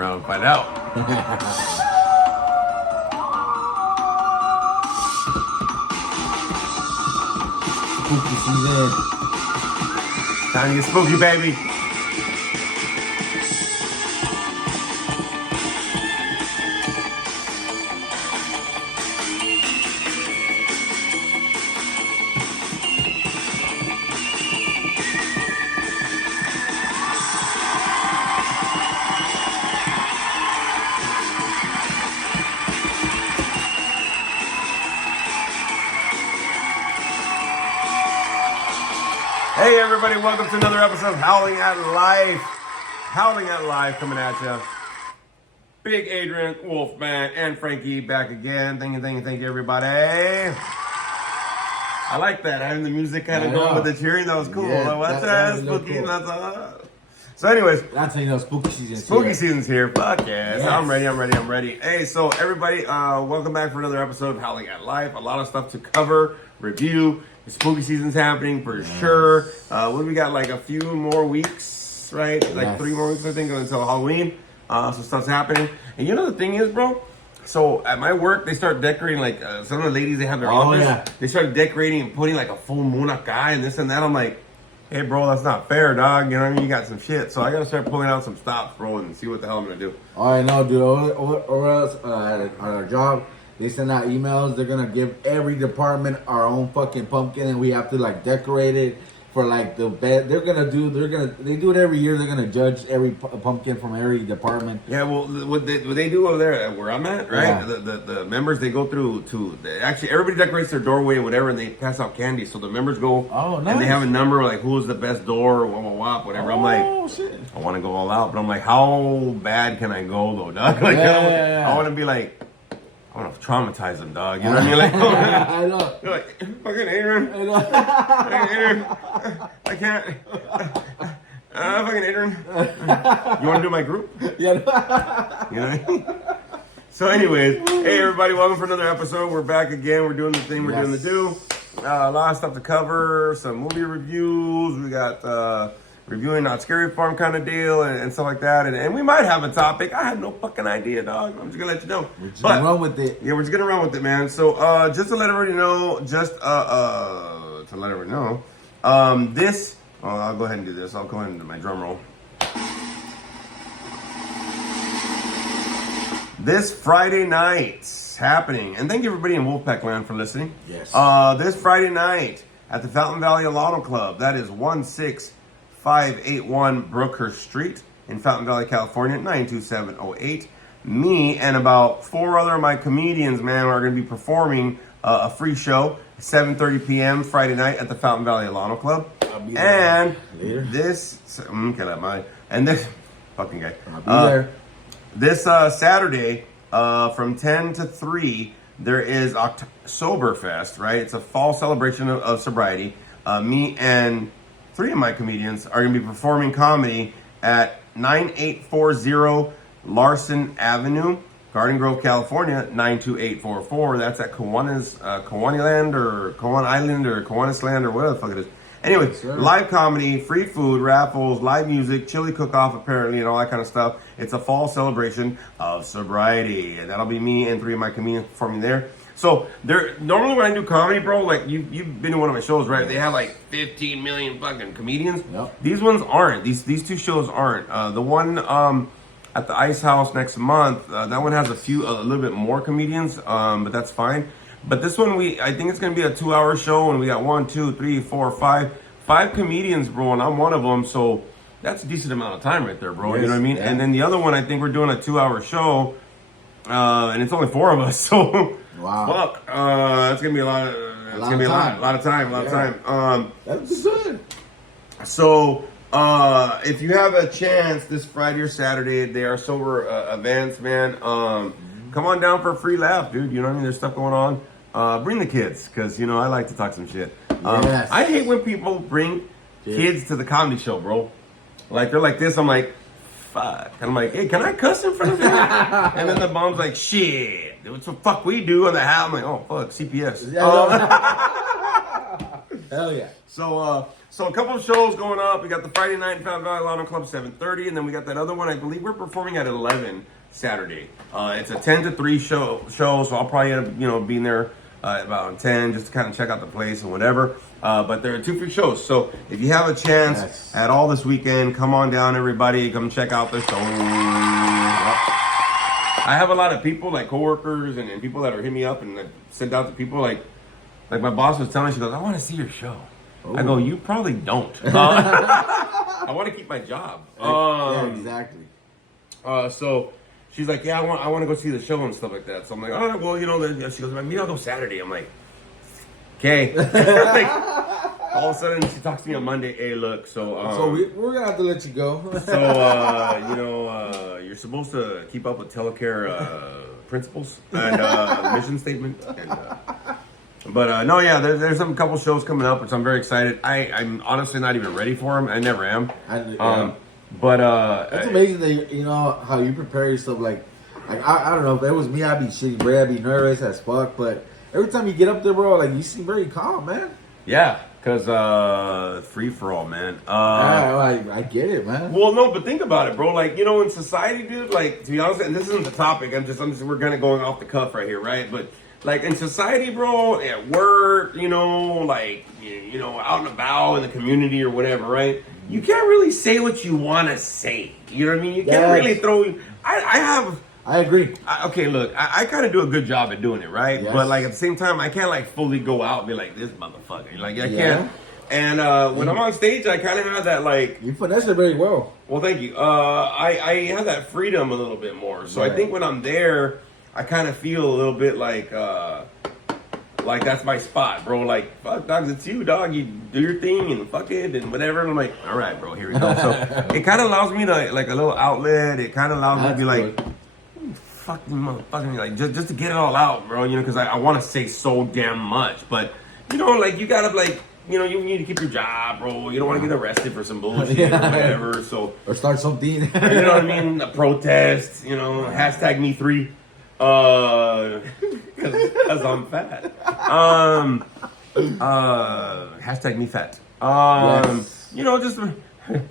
around and find out. Spooky season. Time to get spooky, baby. Hey everybody, welcome to another episode of Howling at Life. Howling at Life coming at you. Big Adrian, Wolfman, and Frankie back again. Thank you everybody. I like that, having the music kind of going with the cheering. That was cool. Yeah, What's that that? was Spooky. cool. That's So anyways, That's how you know spooky season's spooky here. season's here. Fuck yeah. Yes. So I'm ready. Hey, so everybody, welcome back for another episode of Howling at Life. A lot of stuff to cover, review. The spooky season's happening for sure. What do we got? Like a few more weeks, right? Like 3 more weeks, I think, until Halloween. So stuff's happening. And you know the thing is, bro? So at my work, they start decorating, like some of the ladies, they have their office. Yeah. They started decorating and putting like a full moon guy and this and that. I'm like, hey, bro, that's not fair, dog. You know what I mean? You got some shit. So I got to start pulling out some stops, bro, and see what the hell I'm going to do. I know, dude. Or else at our job, they send out emails. They're gonna give every department our own fucking pumpkin, and we have to like decorate it for like the bed. They do it every year. They're gonna judge every pumpkin from every department. Yeah, well, what they do over there where I'm at, right? Yeah. The members, they go through actually everybody decorates their doorway or whatever, and they pass out candy. So the members go, Oh, nice. and they have a number like who's the best door, whatever. I'm like, shit. I want to go all out, but I'm like, how bad can I go though, dog? Like, Yeah. I want to be like, I want to traumatize them, dog. You know what I mean? Like, I know. you're like, fucking Adrian. I know. Fucking Adrian. I can't. Fucking Adrian. You want to do my group? Yeah. You know what I mean? So anyways, hey everybody, welcome for another episode. We're back again. We're doing the thing we're doing the do. A lot of stuff to cover, some movie reviews. We got reviewing Not Scary Farm kind of deal and stuff like that. And we might have a topic. I have no fucking idea, dog. I'm just going to let you know. We're just gonna run with it. Yeah, we're just going to run with it, man. So just to let everybody know, this, I'll go ahead and do this. I'll go ahead and do my drum roll. This Friday night happening, and thank you everybody in Wolfpack Land for listening. Yes. This Friday night at the Fountain Valley Alano Club, that is 16581 Brookhurst Street in Fountain Valley, California, 92708. Me and about 4 other of my comedians, man, are going to be performing a free show, 7:30 p.m. Friday night at the Fountain Valley Alano Club. I'll be there And later. this fucking guy. I'll be there. This Saturday, from 10 to 3, there is Oktoberfest, right? It's a fall celebration of sobriety. Me and 3 of my comedians are going to be performing comedy at 9840 Larson Avenue, Garden Grove, California, 92844. That's at Kiwanis or Kiwanis Land or whatever the fuck it is. Anyway, live comedy, free food, raffles, live music, chili cook-off apparently, and all that kind of stuff. It's a fall celebration of sobriety. And that'll be me and 3 of my comedians performing there. So, normally when I do comedy, bro, like, you've been to one of my shows, right? They have like 15 million fucking comedians. Yep. These ones aren't. These 2 shows aren't. The one at the Ice House next month, that one has a little bit more comedians, but that's fine. But this one, I think it's going to be a 2-hour show, and we got 1, 2, 3, 4, 5 comedians, bro, and I'm one of them, so that's a decent amount of time right there, bro. Yes, You know what I mean? yeah. And then the other one, I think we're doing a 2-hour show, and it's only 4 of us, so Wow. fuck, that's going to be a lot of time. That's good. So, if you have a chance this Friday or Saturday, they are sober events, man. Come on down for a free laugh, dude. You know what I mean? There's stuff going on. Bring the kids, because, you know, I like to talk some shit. Yes. I hate when people bring kids to the comedy show, bro. Like, they're like this. I'm like, fuck. And I'm like, hey, can I cuss in front of you? And then the mom's like, shit. What's the fuck we do on the house? I'm like, oh, fuck, CPS. Hell yeah. So a couple of shows going up. We got the Friday night in Fountain Valley Lawn Club 7:30, and then we got that other one. I believe we're performing at 11 Saturday. It's a 10 to 3 show, so I'll probably end up, being there at about 10 just to kind of check out the place and whatever. But there are 2 free shows, so if you have a chance at all this weekend, come on down, everybody. Come check out the show. I have a lot of people, like coworkers and people that are hitting me up and sent out to people like my boss was telling me, she goes, I want to see your show. Ooh. I go, you probably don't. I want to keep my job. Yeah, exactly. So she's like, yeah, I want to go see the show and stuff like that. So I'm like, oh, well, she goes, maybe I'll go Saturday. I'm like, okay. Like, all of a sudden, she talks to me on Monday. Hey, look, so we're gonna have to let you go. So you're supposed to keep up with telecare principles and mission statement. And, but no, yeah, there's a couple shows coming up, which I'm very excited. I'm honestly not even ready for them. I never am. But it's amazing that you know how you prepare yourself. Like I don't know, if it was me, I'd be shitty, bro. I'd be nervous as fuck. But every time you get up there, bro, like you seem very calm, man. Yeah, because free for all, man. I get it, man. Well, no, but think about it, bro. Like, in society, dude, like, to be honest, and this isn't the topic, we're kind of going off the cuff right here, right? But, like, in society, bro, at work, like, out and about in the community or whatever, right? You can't really say what you want to say. You know what I mean? You can't really throw... I agree. Okay, look, I kind of do a good job at doing it, right? Yes. But, like, at the same time, I can't, like, fully go out and be like, this motherfucker. Like, I can't. And when I'm on stage, I kind of have that, like... You finesse it very well. Well, thank you. I have that freedom a little bit more. So I think when I'm there, I kind of feel a little bit like that's my spot, bro. Like, fuck, dogs, it's you, dog. You do your thing and fuck it and whatever. And I'm like, all right, bro, here we go. So it kind of allows me to, like, a little outlet. It kind of allows me to be like... Fucking motherfucking, like, just to get it all out, bro, because I want to say so damn much, but, like, you gotta, like, you need to keep your job, bro. You don't want to get arrested for some bullshit or whatever, so. Or start something. You know what I mean? A protest, hashtag me3, because I'm fat. Hashtag me fat. Yes. Just,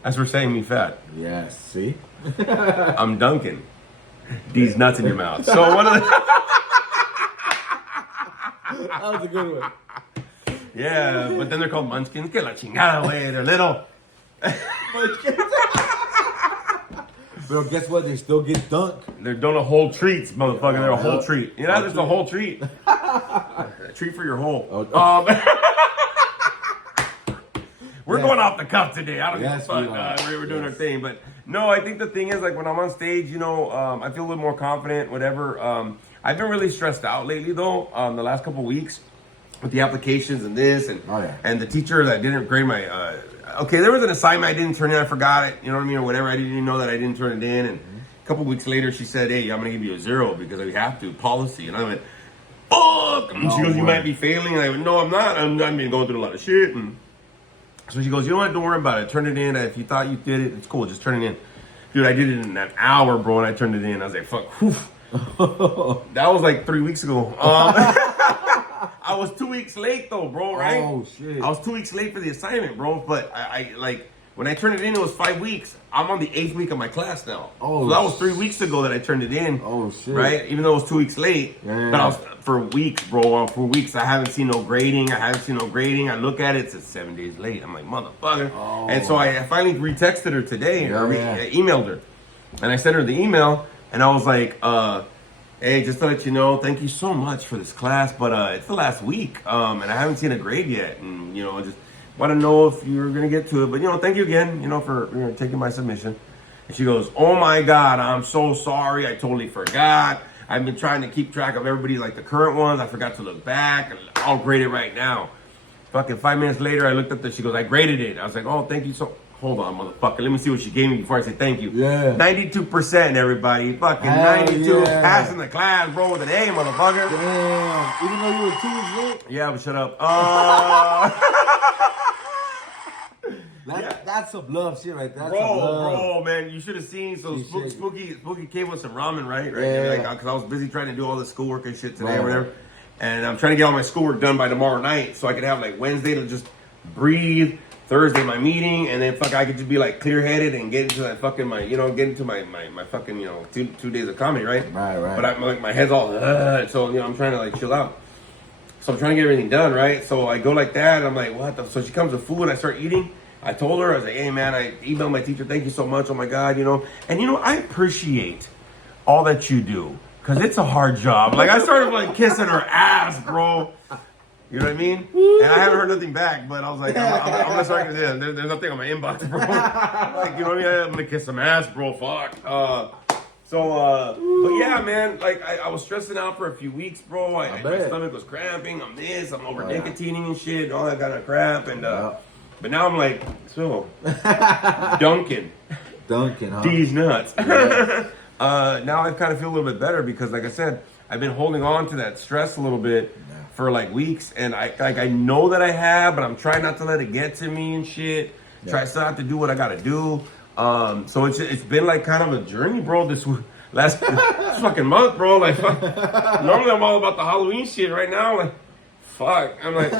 as we're saying me fat. Yes, see? I'm Duncan. These nuts in your mouth. So one of the... That was a good one. Yeah, but then they're called munchkins. Que la chingada, way. They're little. But guess what? They still get dunked. They're doing a whole treats, motherfucker. They're a whole treat. There's a whole treat. A treat for your hole. We're going off the cuff today. I don't give a fuck. We're doing our thing. But no, I think the thing is, like, when I'm on stage, I feel a little more confident, whatever. I've been really stressed out lately, though, the last couple weeks with the applications and this. And the teacher that didn't grade my... there was an assignment I didn't turn in. I forgot it, you know what I mean, or whatever. I didn't even know that I didn't turn it in. And a couple weeks later, she said, hey, I'm going to give you a 0 because we have to, policy. And I went, fuck! And she goes, you might be failing. And I went, no, I'm not. I've been going through a lot of shit. And so she goes, you know what, don't worry about it. Turn it in. If you thought you did it, it's cool. Just turn it in. Dude, I did it in an hour, bro, and I turned it in. I was like, fuck, whew. That was like 3 weeks ago. I was 2 weeks late, though, bro, right? Oh, shit. I was 2 weeks late for the assignment, bro. But I like, when I turned it in, it was 5 weeks. I'm on the 8th week of my class now. Oh, so that was 3 weeks ago that I turned it in. Oh, shit. Right? Even though it was 2 weeks late. Yeah. But I was, for weeks, bro. For weeks, I haven't seen no grading. I look at it, it says 7 days late. I'm like, motherfucker. Oh. And so I finally retexted her today, emailed her. And I sent her the email, and I was like, hey, just to let you know, thank you so much for this class, but it's the last week, and I haven't seen a grade yet, and, just want to know if you're going to get to it, but, thank you again, for taking my submission. And she goes, oh my God, I'm so sorry, I totally forgot. I've been trying to keep track of everybody, like the current ones, I forgot to look back, and I'll grade it right now. Fucking 5 minutes later, I looked at she goes, I graded it. I was like, oh, thank you so... Hold on, motherfucker. Let me see what she gave me before I say thank you. Yeah. 92%, everybody. Fucking 92. Yeah. Passing the class, bro, with an A, motherfucker. Damn. Even though you were 2 weeks late? Yeah, but shut up. That's some love shit right there. Bro, man. You should have seen. So Spooky came with some ramen, right? Yeah. Because I was busy trying to do all the schoolwork and shit today or whatever. And I'm trying to get all my schoolwork done by tomorrow night so I could have, like, Wednesday to just breathe. Thursday my meeting, and then fuck I could just be like clear headed and get into that fucking get into my fucking two days of comedy, right? Right. But I'm like my head's all so I'm trying to like chill out. So I'm trying to get everything done, right? So I go like that. I'm like, what? So she comes with food. I start eating. I told her, I was like, hey man, I emailed my teacher. Thank you so much. Oh my god, And I appreciate all that you do because it's a hard job. Like I started like kissing her ass, bro. You know what I mean? And I haven't heard nothing back, but I was like, I'm gonna start. Yeah, there's nothing on my inbox, bro. Like, you know what I mean? I'm gonna kiss some ass, bro. Fuck. But yeah, man. Like, I was stressing out for a few weeks, bro. My stomach was cramping. I'm over nicotining and shit, all that kind of crap. And but now I'm like, so Dunkin', huh? These nuts. Yeah. Now I kind of feel a little bit better because, like I said, I've been holding on to that stress a little bit. For like weeks, and I know that I have, but I'm trying not to let it get to me and shit. Try still have to do what I gotta do. So it's been like kind of a journey, bro. This fucking month, bro. Like, fuck. Normally I'm all about the Halloween shit. Right now, like, fuck. I'm like,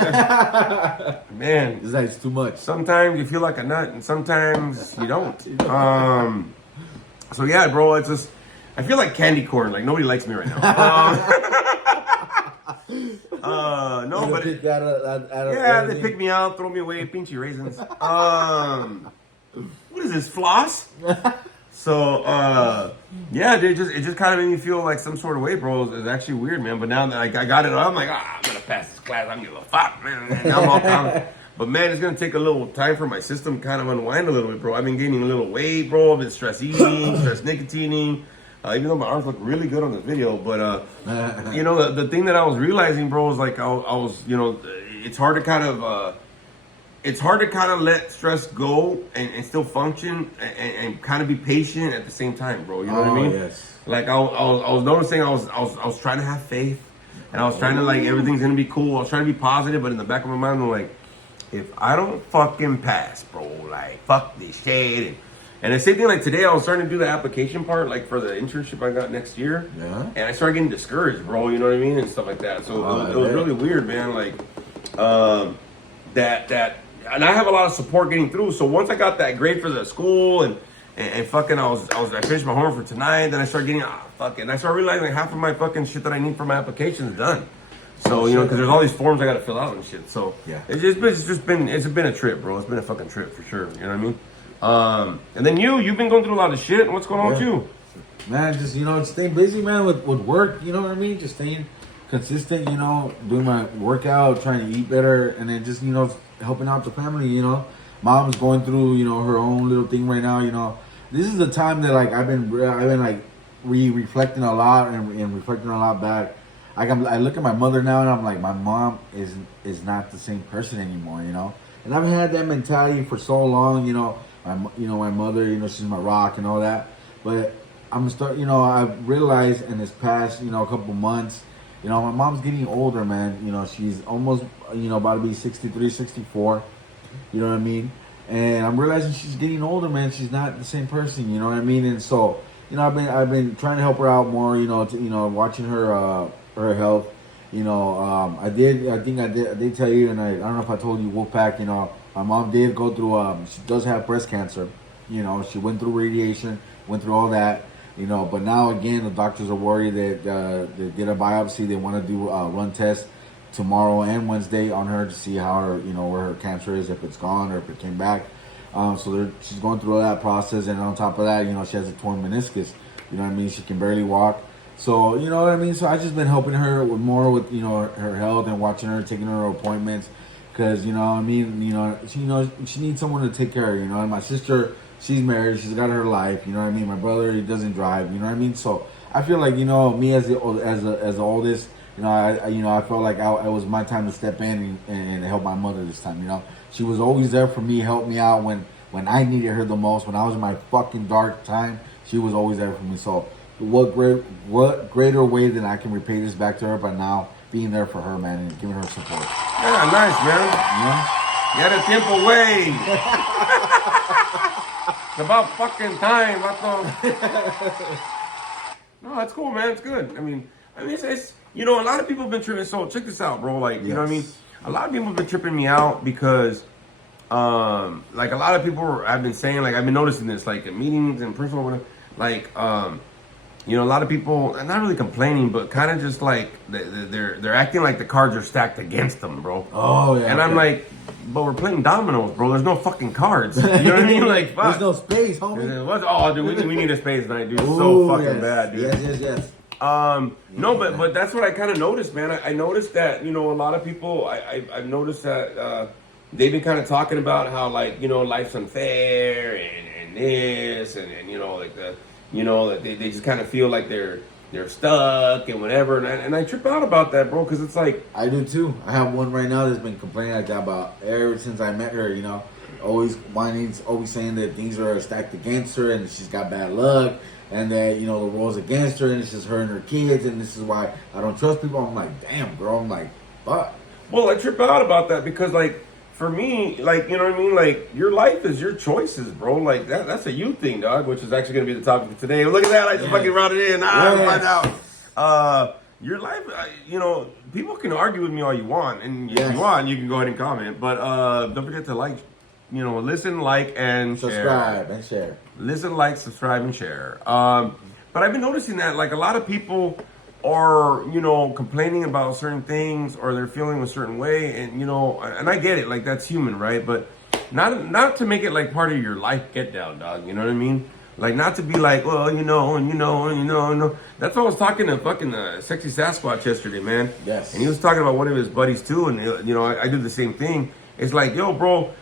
man, it's too much. Sometimes you feel like a nut, and sometimes you don't. So yeah, bro, it's just I feel like candy corn. Like nobody likes me right now. No, but they pick me out, throw me away, pinchy raisins. What is this, floss? So, yeah, it just kind of made me feel like some sort of way, bro. It's actually weird, man. But now that I got it, I'm like, I'm gonna pass this class. I'm gonna give a fuck, man. And now I'm all calm. But man, it's gonna take a little time for my system to kind of unwind a little bit, bro. I've been gaining a little weight, bro. I've been stress eating, stress nicotining. Even though my arms look really good on this video, but the thing that I was realizing, bro, is like I was, it's hard to kind of let stress go and still function and kind of be patient at the same time, bro. You know what I mean? Yes. Like I was noticing I was trying to have faith, and I was trying to like everything's gonna be cool. I was trying to be positive, but in the back of my mind, I'm like, if I don't fucking pass, bro, like fuck this shit. And the same thing, like today, I was starting to do the application part, like for the internship I got next year. Yeah. And I started getting discouraged, bro. You know what I mean, and stuff like that. So it was really weird, man. Like that, and I have a lot of support getting through. So once I got that grade for the school and fucking, I finished my homework for tonight. Then I started getting and I started realizing like half of my fucking shit that I need for my application is done. So because there's all these forms I got to fill out and shit. So yeah, it's been a trip, bro. It's been a fucking trip for sure. You know what I mean? And then you've been going through a lot of shit. What's going on with you? Man, just, staying busy, man, with work, you know what I mean? Just staying consistent, doing my workout, trying to eat better, and then just, helping out the family, Mom's going through, her own little thing right now, This is the time that, like, I've been like, reflecting a lot and reflecting a lot back. I look at my mother now and I'm like, my mom is not the same person anymore, And I've had that mentality for so long, my mother, she's my rock and all that. But I'm I've realized in this past, a couple months, my mom's getting older, man. She's almost, about to be 63, 64. You know what I mean? And I'm realizing she's getting older, man. She's not the same person, you know what I mean? And so, I've been trying to help her out more, watching her health. I did tell you, and I don't know if I told you, Wolfpack, my mom did go through, she does have breast cancer. She went through radiation, went through all that, but now again, the doctors are worried that they did a biopsy. They want to do a run test tomorrow and Wednesday on her to see how her, where her cancer is, if it's gone or if it came back. So she's going through all that process. And on top of that, she has a torn meniscus. You know what I mean? She can barely walk. So, you know what I mean? So I just been helping her with her health and watching her, taking her appointments. Because, she needs someone to take care of her, And my sister, she's married. She's got her life. You know what I mean? My brother, he doesn't drive. You know what I mean? So I feel like, me as the oldest, I felt like it was my time to step in and help my mother this time, She was always there for me, helped me out when I needed her the most. When I was in my fucking dark time, she was always there for me. So what greater way than I can repay this back to her by now being there for her, man, and giving her support. Yeah, nice, man. You had a tiempo way. It's about fucking time, vato. No, that's cool, man. It's good. I mean, it's a lot of people have been tripping. So check this out, bro. Like, you know what I mean? a lot of people have been tripping me out because, like a lot of people have been saying, like I've been noticing this, like in meetings and personal, whatever, like, you know, a lot of people not really complaining, but kind of just like they're acting like the cards are stacked against them, bro. Oh yeah. And I'm like, but we're playing dominoes, bro. There's no fucking cards. You know what I mean? Like, fuck. There's no space, homie. Oh, dude, we need a space tonight, dude. Ooh, So fucking yes. bad, dude. Yes. No, but that's what I kind of noticed, man. I noticed that, you know, a lot of people, I've noticed that they've been kind of talking about how, like, you know, life's unfair and this and you know, like you know, that they just kind of feel like they're stuck and whatever. And I trip out about that, bro, because it's like, I do too. I have one right now that's been complaining like that about ever since I met her, you know. Always whining, always saying that things are stacked against her and she's got bad luck and that, you know, the world's against her and it's just her and her kids and this is why I don't trust people. I'm like, damn, girl. I'm like, fuck. well, I trip out about that because, like, for me, like, you know what I mean? Like, your life is your choices, bro. Like, that's a you thing, dog, which is actually going to be the topic of today. Look at that. I just fucking brought it in. Find out. Your life, you know, people can argue with me all you want. And if you want, you can go ahead and comment. But don't forget to like, you know, listen, like, and subscribe and share. Listen, like, subscribe, and share. But I've been noticing that, like, a lot of people are, you know, complaining about certain things or they're feeling a certain way, and you know, and I get it, like that's human, right? But not to make it like part of your life get down, dog. You know what I mean? Like not to be like, well, you know, and you know, and you know, and that's why I was talking to fucking Sexy Sasquatch yesterday, man. Yes. And he was talking about one of his buddies too, and you know, I do the same thing. It's like, yo, bro,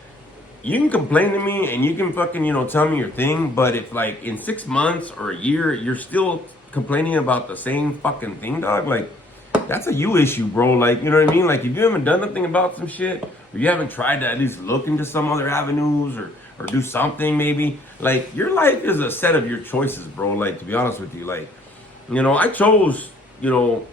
you can complain to me and you can fucking, you know, tell me your thing, but if like in 6 months or a year you're still complaining about the same fucking thing, dog, like that's a you issue, bro. Like, you know what I mean? Like if you haven't done nothing about some shit, or you haven't tried to at least look into some other avenues or do something maybe, like your life is a set of your choices, bro. Like to be honest with you, like, you know, I chose, you know,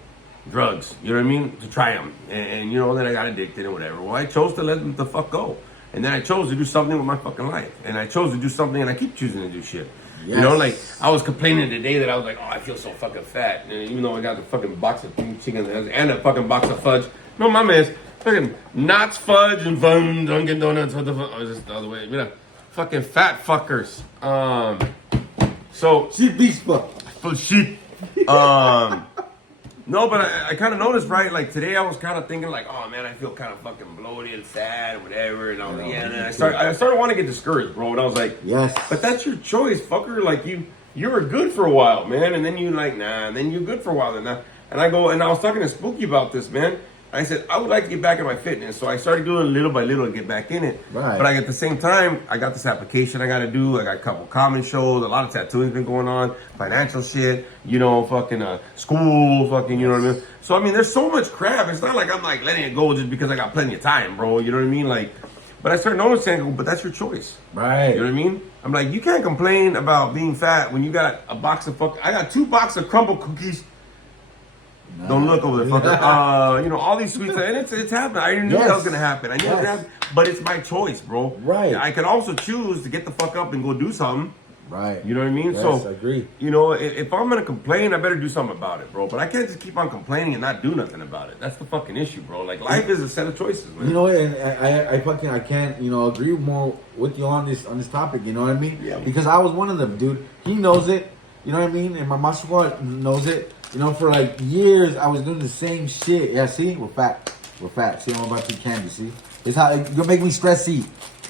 drugs, you know what I mean, to try them, and you know, then I got addicted and whatever. Well, I chose to let them the fuck go, and then I chose to do something with my fucking life, and I chose to do something, and I keep choosing to do shit. Yes. You know, like I was complaining today that I was like, oh, I feel so fucking fat, and even though I got the fucking box of chicken and a fucking box of fudge. No, my man's fucking Knott's fudge and fun Dunkin' Donuts. What the fuck? Oh, just the other way. You know, fucking fat fuckers. So sheep beast fuck. Full shit. No, but I kind of noticed, right? Like today, I was kind of thinking, like, oh man, I feel kind of fucking bloated, sad, whatever. And I was like, yeah. And I started wanting to get discouraged, bro. And I was like, yes. But that's your choice, fucker. Like you were good for a while, man, and then you like, nah, and then you're good for a while, then nah. And I was talking to Spooky about this, man. I said, I would like to get back in my fitness. So I started doing little by little to get back in it. Right. But at the same time, I got this application I got to do. I got a couple comedy shows. A lot of tattooing's been going on. Financial shit. You know, fucking school. Fucking, you know what I mean? So, I mean, there's so much crap. It's not like I'm like letting it go just because I got plenty of time, bro. You know what I mean? Like, but I started noticing, but that's your choice. Right. You know what I mean? I'm like, you can't complain about being fat when you got a box of I got 2 boxes of crumble cookies. Nah. Don't look over there, fucker. You know, all these sweets, and it's happening. I knew that was gonna happen. I knew it was gonna happen, but it's my choice, bro. Right. I can also choose to get the fuck up and go do something. Right. You know what I mean? Yes, so I agree. You know, if I'm gonna complain, I better do something about it, bro. But I can't just keep on complaining and not do nothing about it. That's the fucking issue, bro. Like life is a set of choices, man. You know, and I can't, you know, agree more with you on this topic. You know what I mean? Yeah. Because I was one of them, dude. He knows it. You know what I mean? And my master knows it. You know, for like years, I was doing the same shit. Yeah, see? We're fat. See, I'm about to eat candy, see? It's how, you'll make me stress eat.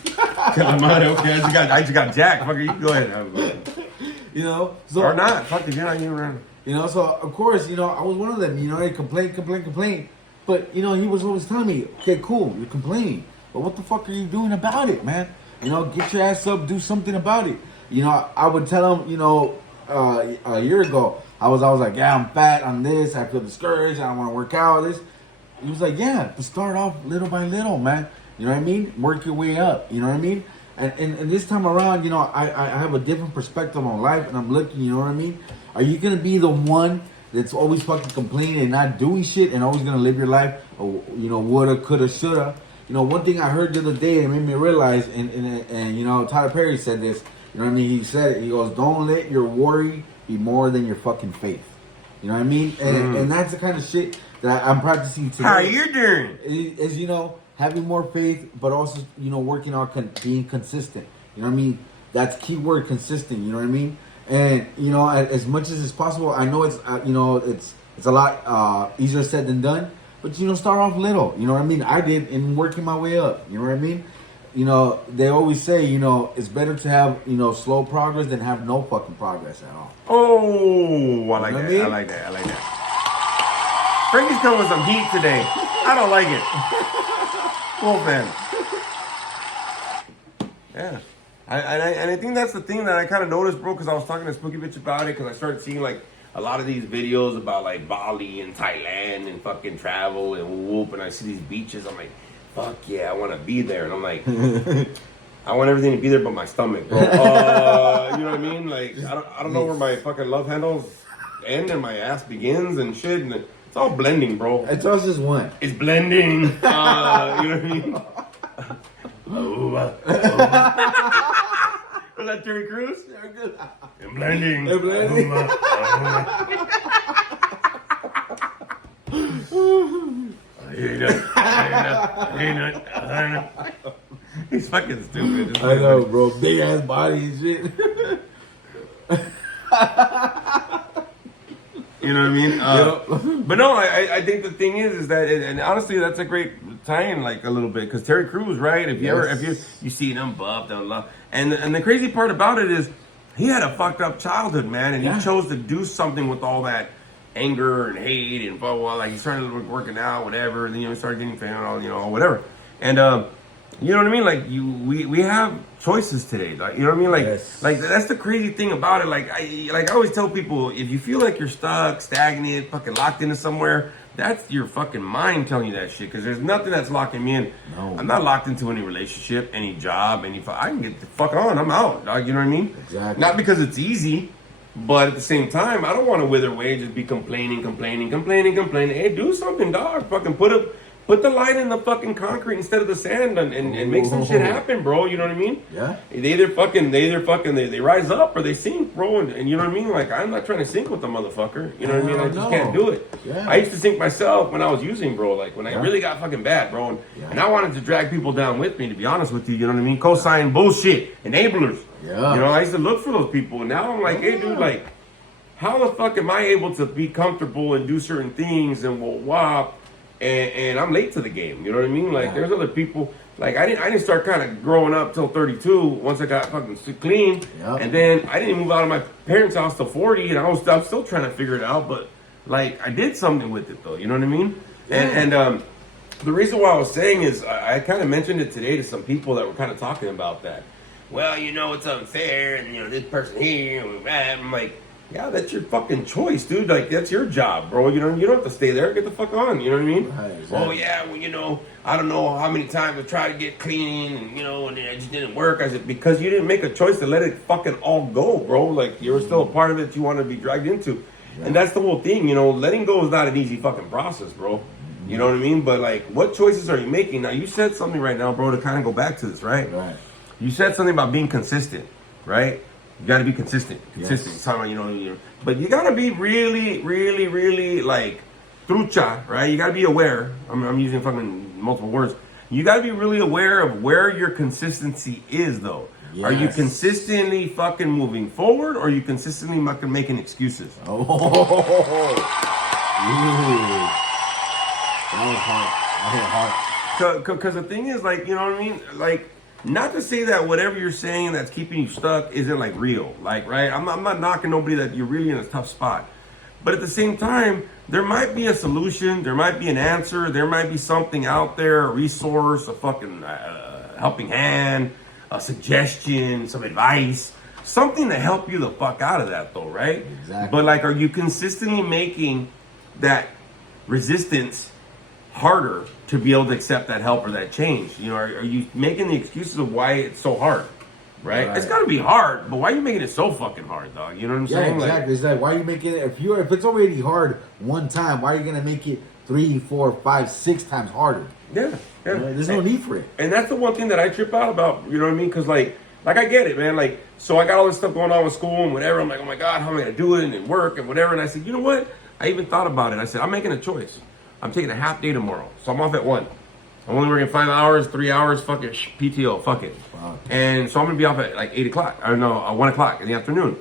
Okay, I just got jacked. Fucker, you go ahead. You know? So, or not. Fuck if you're not even around. You know, so of course, you know, I was one of them. You know, I complain. But, you know, he was always telling me, okay, cool, you're complaining. But what the fuck are you doing about it, man? You know, get your ass up, do something about it. You know, I would tell him, you know, a year ago, I was like, yeah, I'm fat, I'm this, I feel discouraged, I don't want to work out, this. He was like, yeah, but start off little by little, man. You know what I mean? Work your way up, you know what I mean? And this time around, you know, I have a different perspective on life, and I'm looking, you know what I mean? Are you going to be the one that's always fucking complaining and not doing shit and always going to live your life, or, you know, woulda, coulda, shoulda? You know, one thing I heard the other day, it made me realize, and you know, Tyler Perry said this, you know what I mean? He said it, he goes, don't let your worry be more than your fucking faith. You know what I mean? And that's the kind of shit that I'm practicing today. How you doing? Is having more faith, but also working on being consistent. You know what I mean? That's key word, consistent. You know what I mean? And as much as it's possible, I know it's it's a lot easier said than done. But start off little. You know what I mean? I did in working my way up. You know what I mean? They always say it's better to have slow progress than have no fucking progress at all. Oh, I like that. I mean? I like that. I like that. Frankie's coming with some heat today. I don't like it. Wolfman. Yeah. And I think that's the thing that I kind of noticed, bro, because I was talking to Spooky Bitch about it, because I started seeing, like, a lot of these videos about, like, Bali and Thailand and fucking travel and whoop, and I see these beaches. I'm like, fuck yeah, I want to be there. And I'm like, I want everything to be there but my stomach, bro. You know what I mean? Like, I don't know where my fucking love handles end and my ass begins and shit, and it's all blending, bro. It's all just one. It's blending. You know what I mean? Was that Terry Crews? I'm blending. He's fucking stupid. I know, bro. Big ass body and shit. You know what I mean? But no, I think the thing is that, and honestly, that's a great tie-in, like a little bit, because Terry Crews, right? If you see him buffed and love, and the crazy part about it is, he had a fucked up childhood, man, and he chose to do something with all that anger and hate and blah blah. Like he started working out, whatever. Then he started getting famous, all whatever. And you know what I mean? Like we have choices today. Like, you know what I mean? Like like that's the crazy thing about it. Like I always tell people, if you feel like you're stuck, stagnant, fucking locked into somewhere, that's your fucking mind telling you that shit. Because there's nothing that's locking me in. No. I'm not locked into any relationship, any job, I can get the fuck on. I'm out. Dog, you know what I mean? Exactly. Not because it's easy, but at the same time, I don't want to wither away, just be complaining. Hey, do something, dog. Fucking put the light in the fucking concrete instead of the sand, and make some shit happen, bro. You know what I mean? Yeah. They either rise up or they sink, bro. And you know what I mean? Like, I'm not trying to sink with the motherfucker. You know what I mean? I just can't do it. Yeah. I used to sink myself when I was using, bro. Like, when I really got fucking bad, bro. And I wanted to drag people down with me, to be honest with you. You know what I mean? Co-sign bullshit. Enablers. Yeah. You know, I used to look for those people. And now I'm like, hey, dude, like, how the fuck am I able to be comfortable and do certain things and wop? And I'm late to the game, you know what I mean? Like, there's other people, like, I didn't start kind of growing up till 32 once I got fucking clean. Yep. And then I didn't move out of my parents' house till 40, and I'm still trying to figure it out, but, like, I did something with it, though, you know what I mean? Yeah. And the reason why I was saying is, I kind of mentioned it today to some people that were kind of talking about that. Well, it's unfair, and, this person here, and that. I'm like, yeah, that's your fucking choice, dude. Like, that's your job, bro. You don't have to stay there. Get the fuck on. You know what I mean? Right, exactly. Oh, yeah, well, I don't know how many times I tried to get clean, and, and it just didn't work. I said, because you didn't make a choice to let it fucking all go, bro. Like, you're still a part of it you want to be dragged into. Yeah. And that's the whole thing, letting go is not an easy fucking process, bro. You know what I mean? But, like, what choices are you making? Now, you said something right now, bro, to kind of go back to this, right? Right. You said something about being consistent, right? You got to be consistent. Yes. But you got to be really, really, really, like, trucha, right? You got to be aware. I'm using fucking multiple words. You got to be really aware of where your consistency is, though. Yes. Are you consistently fucking moving forward, or are you consistently making excuses? Oh. That was hard. That hit hard. Because the thing is, like, you know what I mean? Like, not to say that whatever you're saying that's keeping you stuck isn't, like, real. Like, right? I'm not knocking nobody that you're really in a tough spot. But at the same time, there might be a solution. There might be an answer. There might be something out there, a resource, a fucking helping hand, a suggestion, some advice. Something to help you the fuck out of that, though, right? Exactly. But, like, are you consistently making that resistance harder to be able to accept that help or that change? Are you making the excuses of why it's so hard, right? It's got to be hard, but why are you making it so fucking hard, dog? You know what I'm saying? Yeah, exactly. It's like, why are you making it, if it's already hard one time, why are you gonna make it 3, 4, 5, 6 times harder? Yeah. There's no need for it. And that's the one thing that I trip out about, you know what I mean? Because, like I get it, man. Like, so I got all this stuff going on with school and whatever. I'm like, oh my God, how am I gonna do it, and work and whatever. And I said, you know what? I even thought about it. I said, I'm making a choice. I'm taking a half day tomorrow. So I'm off at 1. I'm only working 5 hours, 3 hours, fuck it, PTO, fuck it. Wow. And so I'm gonna be off at like 8 o'clock, or no, 1 o'clock in the afternoon.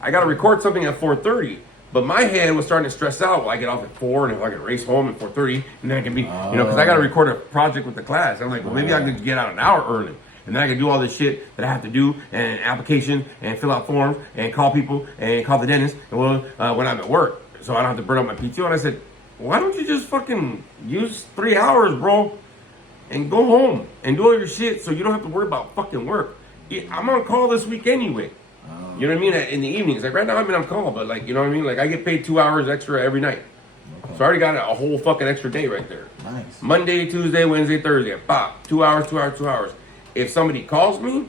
I gotta record something at 4:30, but my head was starting to stress out. Well, I get off at 4, and if I can race home at 4:30, and then I can be, because I gotta record a project with the class. I'm like, well, maybe I could get out an hour early. And then I can do all this shit that I have to do, and application, and fill out forms, and call people, and call the dentist, and when I'm at work. So I don't have to burn up my PTO. And I said, why don't you just fucking use 3 hours, bro? And go home and do all your shit so you don't have to worry about fucking work. I'm on call this week anyway. You know what I mean? In the evenings. Like right now I'm on call, but like, you know what I mean? Like I get paid 2 hours extra every night. Okay. So I already got a whole fucking extra day right there. Nice. Monday, Tuesday, Wednesday, Thursday. Pop. 2 hours, 2 hours, 2 hours. If somebody calls me,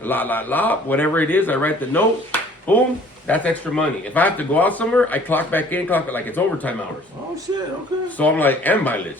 whatever it is, I write the note, boom, that's extra money. If I have to go out somewhere, I clock back in, clock it like it's overtime hours. Oh shit, okay. So I'm like, and mileage.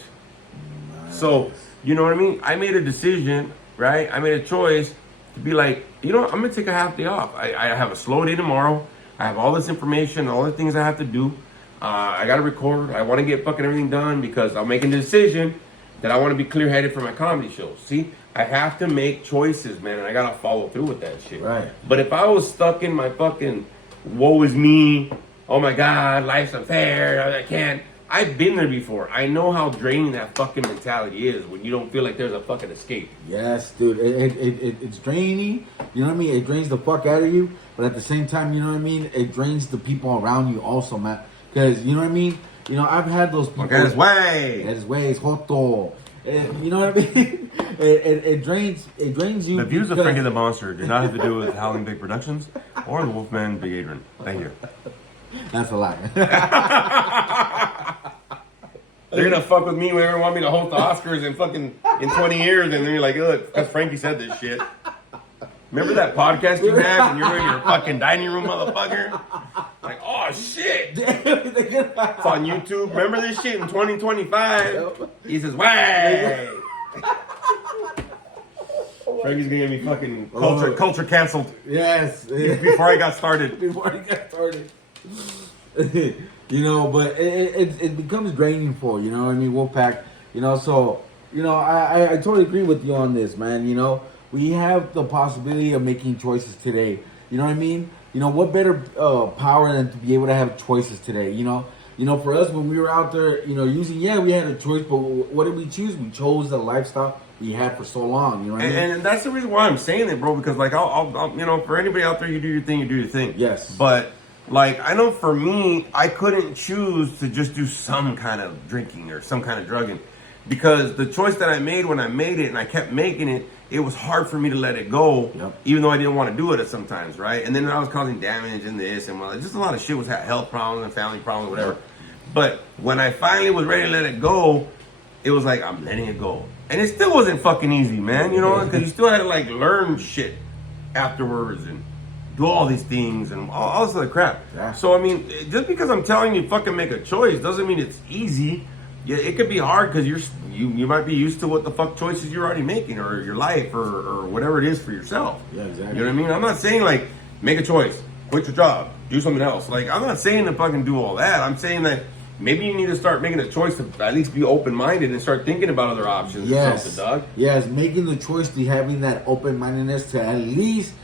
Nice. So, you know what I mean? I made a decision, right? I made a choice to be like, you know what? I'm going to take a half day off. I have a slow day tomorrow. I have all this information, all the things I have to do. I got to record. I want to get fucking everything done because I'm making the decision that I want to be clear-headed for my comedy shows. See, I have to make choices, man, and I got to follow through with that shit. Right. But if I was stuck in my fucking, woe is me, oh my God, life's unfair, I can't. I've been there before. I know how draining that fucking mentality is when you don't feel like there's a fucking escape. Yes, dude. It's draining. You know what I mean? It drains the fuck out of you. But at the same time, you know what I mean? It drains the people around you also, man. Because, you know what I mean? You know, I've had those people. Okay, it's way. It's way. It's joto. You know what I mean? It drains you. The views of Frankie the Monster do not have to do with Howling Big Productions or the Wolfman Big Adrian. Thank you. That's a lie. They're gonna fuck with me when they want me to host the Oscars in 20 years, and then you're like, look, because Frankie said this shit. Remember that podcast you had when you were in your fucking dining room, motherfucker? Like, oh shit! It's on YouTube. Remember this shit in 2025? He says, way. Frankie's gonna get me fucking culture canceled. Yes. Before I got started. You know, but it becomes draining for you know what I mean, Wolfpack. You know, so you know I totally agree with you on this, man. You know, we have the possibility of making choices today. You know what I mean? You know, what better power than to be able to have choices today? You know, for us when we were out there, you know, we had a choice, but what did we choose? We chose the lifestyle we had for so long. You know what I mean? And that's the reason why I'm saying it, bro. Because like I'll you know, for anybody out there, you do your thing, you do your thing. Yes. But like, I know for me, I couldn't choose to just do some kind of drinking or some kind of drugging because the choice that I made when I made it and I kept making it, it was hard for me to let it go, even though I didn't want to do it at sometimes, right? And then I was causing damage and this and well, just a lot of shit was health problems and family problems, whatever. But when I finally was ready to let it go, it was like, I'm letting it go. And it still wasn't fucking easy, man, you know, because you still had to like learn shit afterwards and do all these things and all this other crap. Yeah. So, I mean, just because I'm telling you fucking make a choice doesn't mean it's easy. Yeah, it could be hard because you might be used to what the fuck choices you're already making or your life or whatever it is for yourself. Yeah, exactly. You know what I mean? I'm not saying like make a choice, quit your job, do something else. Like, I'm not saying to fucking do all that. I'm saying that maybe you need to start making a choice to at least be open-minded and start thinking about other options or something, dog. Yes, making the choice to having that open-mindedness to at least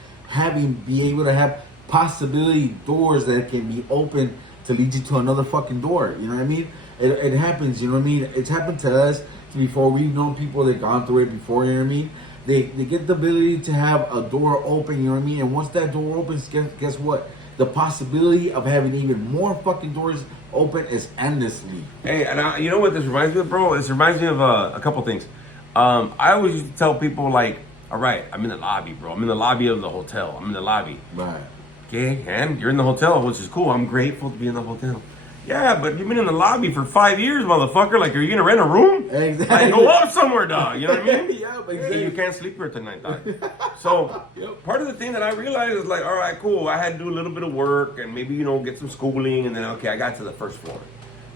be able to have possibility doors that can be open to lead you to another fucking door. You know what I mean? It happens, you know what I mean? It's happened to us before. We've known people that gone through it before, you know what I mean? They get the ability to have a door open, you know what I mean? And once that door opens, guess what? The possibility of having even more fucking doors open is endlessly. Hey, and you know what this reminds me of, bro? This reminds me of a couple things. I always used to tell people like, all right, I'm in the lobby, bro. I'm in the lobby of the hotel. I'm in the lobby. Right. Okay, and you're in the hotel, which is cool. I'm grateful to be in the hotel. Yeah, but you've been in the lobby for 5 years, motherfucker. Like, are you gonna rent a room? Exactly. Like, go up somewhere, dog. You know what I mean? Yeah, but Hey, you can't sleep here tonight, dog. So, part of the thing that I realized is like, all right, cool. I had to do a little bit of work and maybe, you know, get some schooling. And then, okay, I got to the first floor.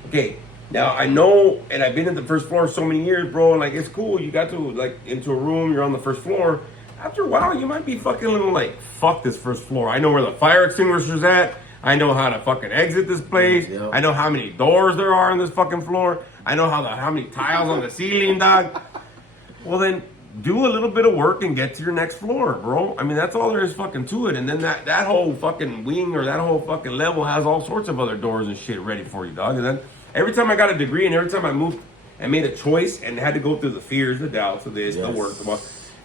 Okay, now I know, and I've been in the first floor so many years, bro. Like, it's cool. You got to, like, into a room, you're on the first floor. After a while, you might be fucking a little like, fuck this first floor. I know where the fire extinguisher's at. I know how to fucking exit this place. Yep. I know how many doors there are on this fucking floor. I know how many tiles on the ceiling, dog. Well, then do a little bit of work and get to your next floor, bro. I mean, that's all there is fucking to it. And then that whole fucking wing or that whole fucking level has all sorts of other doors and shit ready for you, dog. And then every time I got a degree and every time I moved and made a choice and had to go through the fears, the doubts of this, the work,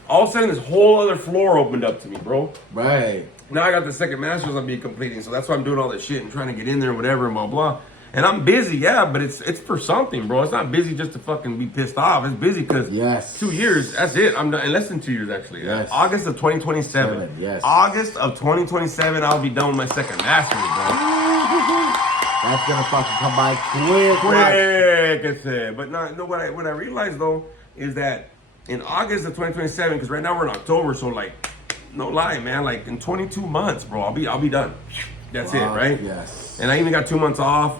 all of a sudden this whole other floor opened up to me, bro. Right. Now I got the second master's I'm being completing, so that's why I'm doing all this shit and trying to get in there and whatever and blah blah. And I'm busy, yeah, but it's for something, bro. It's not busy just to fucking be pissed off. It's busy because 2 years, that's it. I'm done in less than 2 years actually. Yes. August of 2027. Yes. August of 2027, I'll be done with my second master's, bro. That's gonna fucking come by quick. Quick, I said. But no, what I realized though is that in August of 2027, because right now we're in October, so like, no lie, man, like in 22 months, bro, I'll be done. That's it, right? Yes. And I even got 2 months off,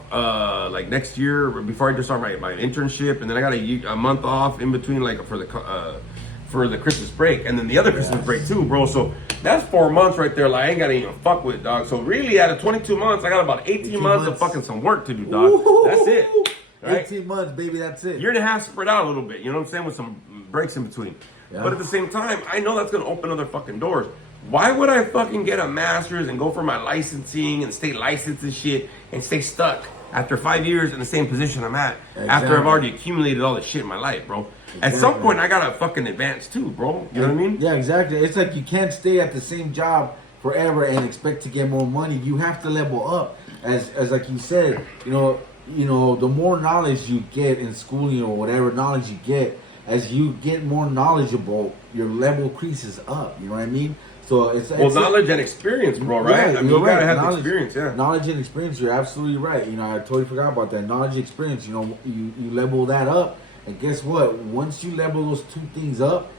like next year before I just start my internship, and then I got a month off in between, like for the Christmas break, and then the other Christmas break too, bro. So that's 4 months right there. Like I ain't gotta even fuck with, dog. So really, out of 22 months, I got about 18 months of fucking some work to do, dog. Ooh. That's it. Right? 18 months, baby. That's it. Year and a half spread out a little bit. You know what I'm saying, with some breaks in between. Yeah. But at the same time, I know that's gonna open other fucking doors. Why would I fucking get a master's and go for my licensing and stay licensed and shit and stay stuck after 5 years in the same position I'm at after I've already accumulated all this shit in my life, bro? At some point, I gotta fucking advance too, bro. You know what I mean? Yeah, exactly. It's like you can't stay at the same job forever and expect to get more money. You have to level up. As like you said, you know, the more knowledge you get in schooling or whatever knowledge you get, as you get more knowledgeable, your level increases up. You know what I mean? So it's knowledge and experience, bro, right? Yeah, I mean, you gotta have knowledge, the experience, yeah. Knowledge and experience, you're absolutely right. You know, I totally forgot about that. Knowledge and experience, you know, you level that up, and guess what? Once you level those two things up,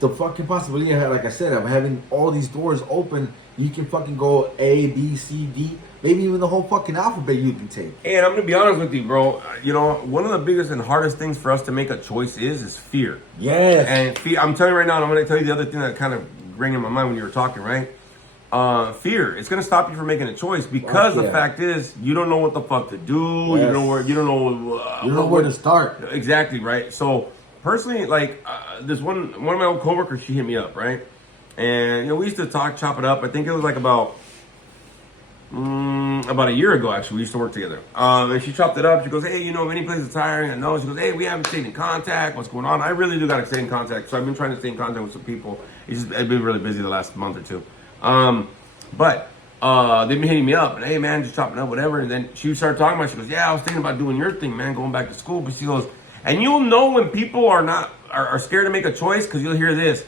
the fucking possibility, like I said, of having all these doors open, you can fucking go A, B, C, D, maybe even the whole fucking alphabet you can take. And I'm gonna be honest with you, bro. You know, one of the biggest and hardest things for us to make a choice is fear. Yes. And fear, I'm telling you right now, and I'm gonna tell you the other thing that kind of rang in my mind when you were talking, right? Fear. It's gonna stop you from making a choice because the fact is you don't know what the fuck to do. Yes. You don't know where to start. Exactly, right? So personally, like this one of my old coworkers, she hit me up, right? And you know, we used to chop it up. I think it was like about a year ago, actually. We used to work together. And she chopped it up. She goes, hey, you know, if any place is hiring, I know. She goes, hey, we haven't stayed in contact. What's going on? I really do got to stay in contact. So I've been trying to stay in contact with some people. I've been really busy the last month or two. But they've been hitting me up. And, hey, man, just chopping up, whatever. And then she started talking about it. She goes, yeah, I was thinking about doing your thing, man, going back to school. But she goes, and you'll know when people are scared to make a choice because you'll hear this.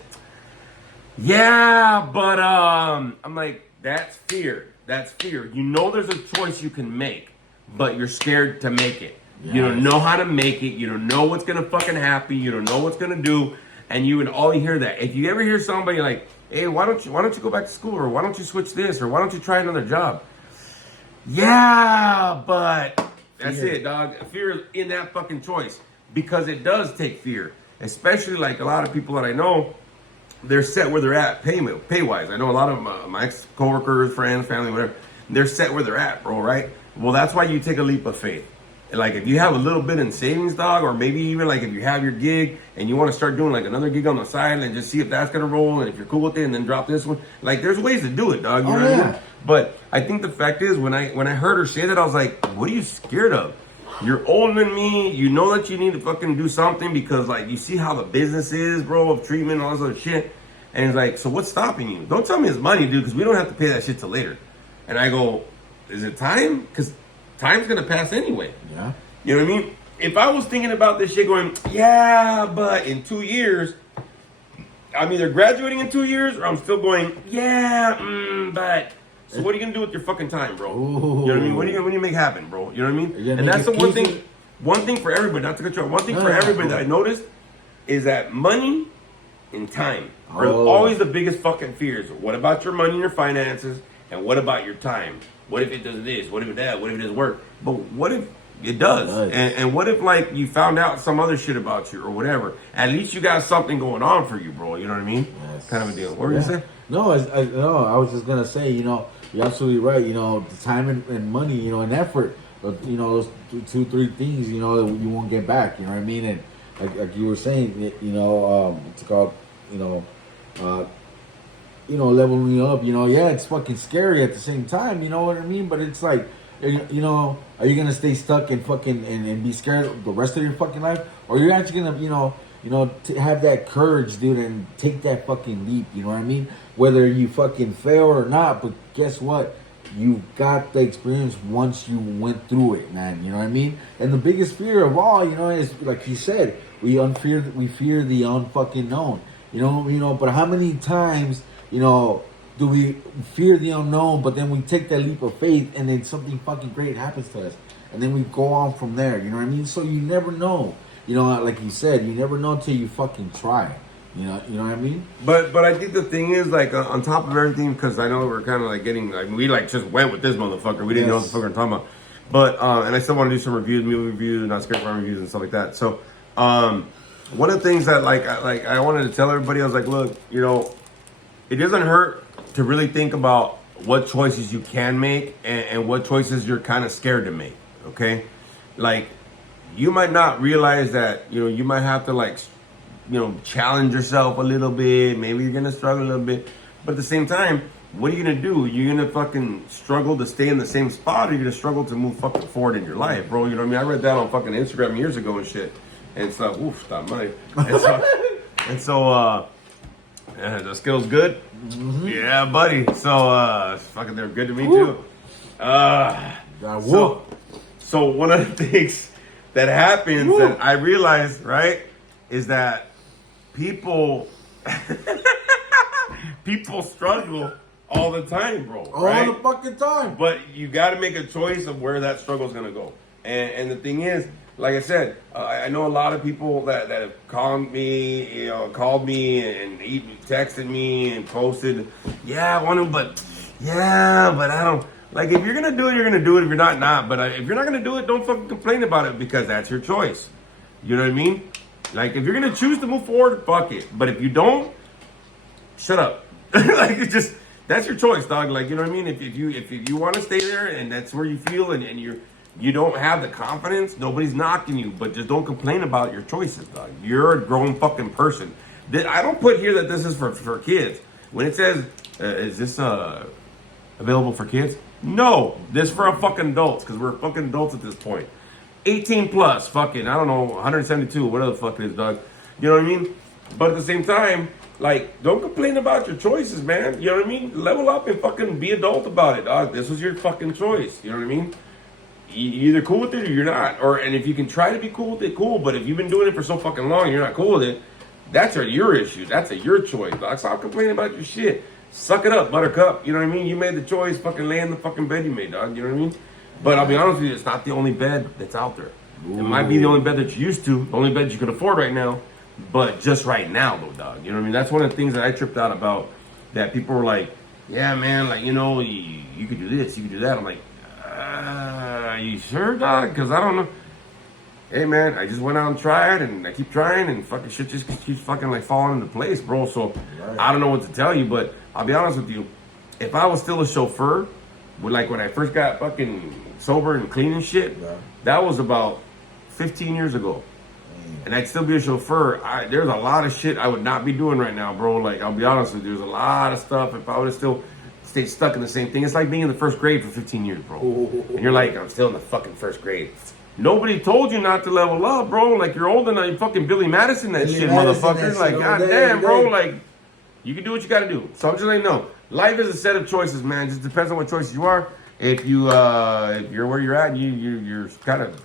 Yeah, but I'm like, that's fear. That's fear. You know there's a choice you can make, but you're scared to make it. Yes. You don't know how to make it. You don't know what's gonna fucking happen. You don't know what's gonna do, and you hear that. If you ever hear somebody like, "Hey, why don't you go back to school, or why don't you switch this, or why don't you try another job?" Yeah, but that's it, dog. Fear in that fucking choice because it does take fear, especially like a lot of people that I know. They're set where they're at pay-wise. I know a lot of my ex-coworkers, friends, family, whatever. They're set where they're at, bro, right? Well, that's why you take a leap of faith. Like, if you have a little bit in savings, dog, or maybe even, like, if you have your gig and you want to start doing, like, another gig on the side and just see if that's going to roll and if you're cool with it and then drop this one. Like, there's ways to do it, dog. You know what I mean? But I think the fact is, when I heard her say that, I was like, what are you scared of? You're older than me. You know that you need to fucking do something because, like, you see how the business is, bro, of treatment and all this other shit. And he's like, so what's stopping you? Don't tell me it's money, dude, because we don't have to pay that shit till later. And I go, is it time? Because time's going to pass anyway. Yeah. You know what I mean? If I was thinking about this shit going, yeah, but in 2 years, I'm either graduating in 2 years or I'm still going, yeah, but... So what are you gonna do with your fucking time, bro? Ooh. You know what I mean? What do you make happen, bro? You know what I mean? And that's the one thing for everybody, not to cut you off. One thing for everybody that I noticed is that money and time are always the biggest fucking fears. What about your money and your finances? And what about your time? What if it does this? What if it that? What if it doesn't work? But what if it does? And what if, like, you found out some other shit about you or whatever? At least you got something going on for you, bro. You know what I mean? Yes. Kind of a deal. What were you saying? No, no, I was just gonna say, you're absolutely right. The time and money, and effort, those two, three things, that you won't get back. You know what I mean? And like you were saying, it's called, uh, leveling up. Yeah, it's fucking scary at the same time. You know what I mean? But it's like, are you gonna stay stuck and fucking and be scared the rest of your fucking life, or you're actually gonna, to have that courage, dude, and take that fucking leap. You know what I mean? Whether you fucking fail or not, but guess what? You got the experience once you went through it, man. You know what I mean? And the biggest fear of all, is like he said, we fear the unfucking known. But how many times, do we fear the unknown, but then we take that leap of faith and then something fucking great happens to us. And then we go on from there, you know what I mean? So you never know. Like you said, you never know until you fucking try. You know what I mean? But I think the thing is, like, on top of everything, because I know we're kind of like getting, like, we like just went with this motherfucker. We didn't know what the fuck we're talking about. But, and I still want to do some reviews, movie reviews, Not Scary Farm reviews and stuff like that. So, one of the things that, I wanted to tell everybody, I was like, look, it doesn't hurt to really think about what choices you can make and what choices you're kind of scared to make, okay? Like, you might not realize that, you might have to, challenge yourself a little bit. Maybe you're going to struggle a little bit. But at the same time, what are you going to do? You're going to fucking struggle to stay in the same spot, or you're going to struggle to move fucking forward in your life, bro? You know what I mean? I read that on fucking Instagram years ago and shit. And it's like, oof, stop money. And so, the skill's good? Mm-hmm. Yeah, buddy. So, fucking, they're good to me, too. So one of the things that happens that I realized, right, is that people struggle all the time, bro. Right? All the fucking time. But you got to make a choice of where that struggle is going to go. And the thing is, like I said, I know a lot of people that have called me and texted me and posted, yeah, I want to, but I don't. Like, if you're going to do it, you're going to do it. If you're not. But if you're not going to do it, don't fucking complain about it, because that's your choice. You know what I mean? Like, if you're going to choose to move forward, fuck it. But if you don't, shut up. Like, it's just, that's your choice, dog. Like, you know what I mean? If you want to stay there and that's where you feel and you don't have the confidence, nobody's knocking you. But just don't complain about your choices, dog. You're a grown fucking person. I don't put here that this is for kids. When it says, is this available for kids? No, this is for fucking adults, because we're fucking adults at this point. 18 plus, fucking, I don't know, 172, whatever the fuck it is, dog. You know what I mean? But at the same time, like, don't complain about your choices, man. You know what I mean? Level up and fucking be adult about it, dog. This was your fucking choice. You know what I mean? You're either cool with it or you're not. And if you can try to be cool with it, cool. But if you've been doing it for so fucking long and you're not cool with it, that's your issue. That's your choice, dog. Stop complaining about your shit. Suck it up, buttercup. You know what I mean? You made the choice. Fucking lay in the fucking bed you made, dog. You know what I mean? But I'll be honest with you, it's not the only bed that's out there. Ooh. It might be the only bed that you're used to, the only bed you can afford right now. But just right now, though, dog. You know what I mean? That's one of the things that I tripped out about. That people were like, yeah, man, like, you could do this, you could do that. I'm like, are you sure, dog? Because I don't know. Hey, man, I just went out and tried, and I keep trying, and fucking shit just keeps fucking, like, falling into place, bro. So I don't know what to tell you, but I'll be honest with you. If I was still a chauffeur, when I first got fucking sober and clean and shit, that was about 15 years ago. And I'd still be a chauffeur. There's a lot of shit I would not be doing right now, bro. Like, I'll be honest with you. There's a lot of stuff. If I would have still stayed stuck in the same thing. It's like being in the first grade for 15 years, bro. And you're like, I'm still in the fucking first grade. Nobody told you not to level up, bro. Like, you're old enough. You fucking Billy Madison that shit, motherfucker. Like, goddamn, bro. Like, you can do what you gotta do. So I'm just letting you know. Life is a set of choices, man. It just depends on what choices you are. If you're where you're at, and you're kind of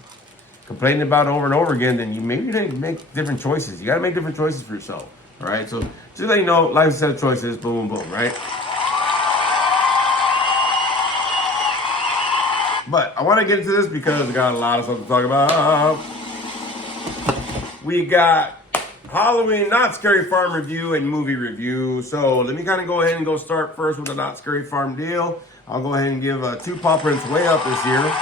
complaining about it over and over again, then you maybe need to make different choices. You got to make different choices for yourself. All right. So just let you know, life's a set of choices. Boom, boom, boom. Right. But I want to get into this because we got a lot of stuff to talk about. We got Halloween Not Scary Farm review and movie review. So let me kind of go ahead and start first with the Not Scary Farm deal. I'll go ahead and give 2 paw prints way up this year.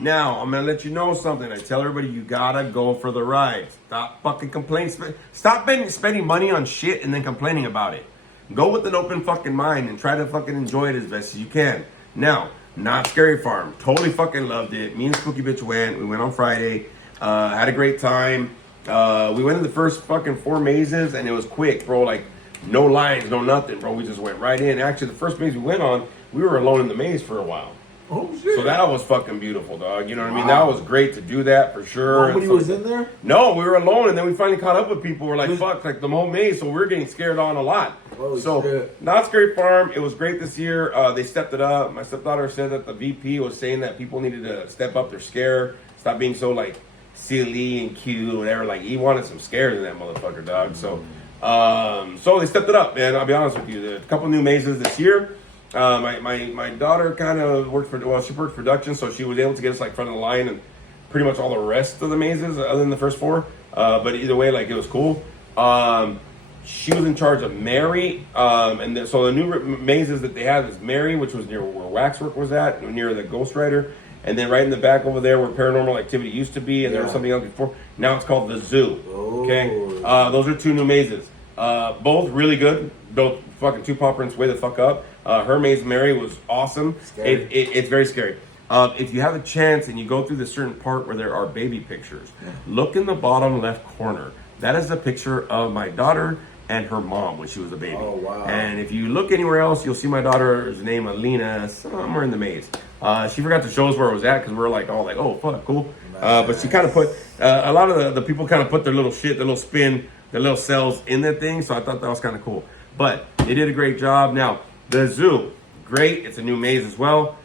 Now, I'm going to let you know something. I tell everybody, you got to go for the ride. Stop fucking complaining. Stop spending money on shit and then complaining about it. Go with an open fucking mind and try to fucking enjoy it as best as you can. Now, Not Scary Farm, totally fucking loved it. Me and Spooky Bitch went. We went on Friday. Had a great time. We went in the first fucking 4 mazes and it was quick, bro. Like, no lines, no nothing, bro. We just went right in. Actually, the first maze we went on, we were alone in the maze for a while. Oh shit! So that was fucking beautiful, dog. You know what I mean? That was great to do that for sure. Nobody was in there? No, we were alone, and then we finally caught up with people. We're like, fuck, like the whole maze. So we're getting scared on a lot. Holy so, shit. Not Scary Farm. It was great this year. They stepped it up. My stepdaughter said that the VP was saying that people needed to step up their scare, stop being so like silly and cute or whatever. Like he wanted some scares in that motherfucker, dog. So, so they stepped it up, man. I'll be honest with you. There's a couple new mazes this year. My daughter kind of worked she worked production, so she was able to get us like front of the line and pretty much all the rest of the mazes other than the first 4. But either way, like it was cool. She was in charge of Mary, and so the new mazes that they have is Mary, which was near where Waxwork was at, near the Ghost Rider, and then right in the back over there where Paranormal Activity used to be, and there was something else before. Now it's called the Zoo. Okay, those are 2 new mazes. Both really good. Both fucking 2 paw prints way the fuck up. Her maze Mary was awesome. It's very scary. If you have a chance and you go through the certain part where there are baby pictures, look in the bottom left corner. That is a picture of my daughter and her mom when she was a baby. Oh, wow. And if you look anywhere else, you'll see my daughter's name, Alina, somewhere in the maze. She forgot to show us where it was at because we were like, oh, fuck, cool. But she kind of put, a lot of the people kind of put their little shit, their little spin, their little cells in that thing. So I thought that was kind of cool. But they did a great job. Now, the Zoo, great. It's a new maze as well.